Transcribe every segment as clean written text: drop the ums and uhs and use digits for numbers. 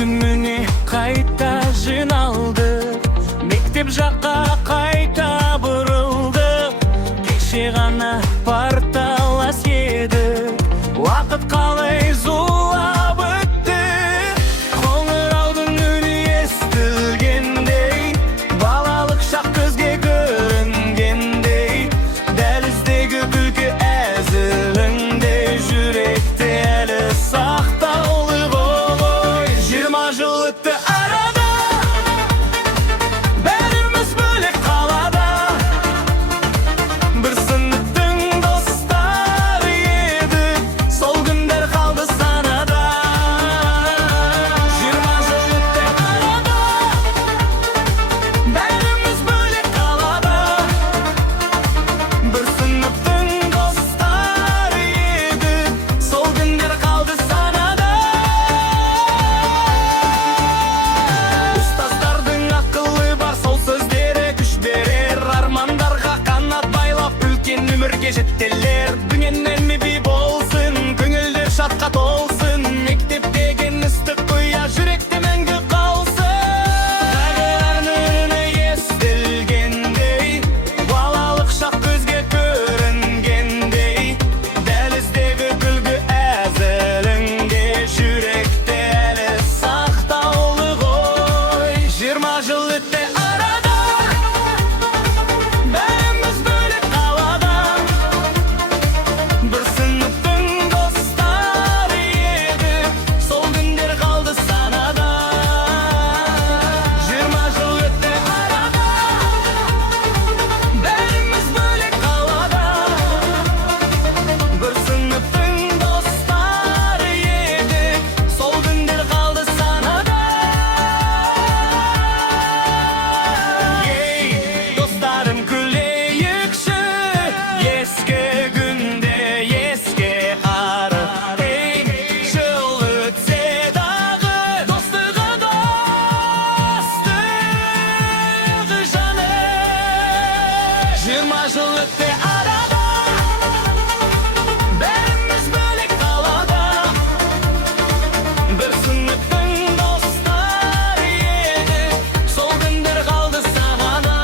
Бүгін міне қайта жиналды, мектеп жаққа қайта бұрылды. Кеше ғана парталас еді, уақыт қалай зулап өтті. Қоңыраудың үні естілгендей, балалық шақ көзге көрінгендей, дәліздегі күлкі әзіліңде жүректе әлі сақтаулы ғой. 20 жыл өтті арада, бәріміз бөлек қалада. Бір сыныптың достары едік, сол күндер қалды санада. 20 жыл өтті арада, бәріміз бөлек қалада. Бір сыныптың достары едік, сол күндер қалды санада. Ұстаздардың ақылы бар, сол сөздері күш берер. Армандарға қанат байлап үлкен өмірге жетелер. Дүниенен би болсын, көңілдер шатқа толсын. Мектеп деген ыстық құя жүректе мәңгі қалсын. Қайғылардың үні естілгендей, балалық шақ көзге көрінгендей, дәліздегі күлкі әзіліңде жүректе әлі сақтаулы ғой. 20 жыл өтті арада, бәріміз бөлек қалада. Бір сыныптың достары едік, сол күндер қалды санада. 20 жыл өтті арада, бәріміз бөлек қалада. Бір сыныптың достары едік, сол күндер қалды санада. Ей, достарым, күлейікші, ескі күнде еске ары. Ей, жыл өтсе дағы, достығы жаны. 20 жыл өтті арада, бәріміз бөлек қалада. Бір сыныптың достары едік, сол күндер қалды санада.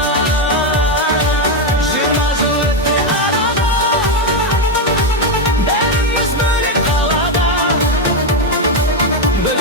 20 жыл өтті арада, бәріміз бөлек қалада. Бір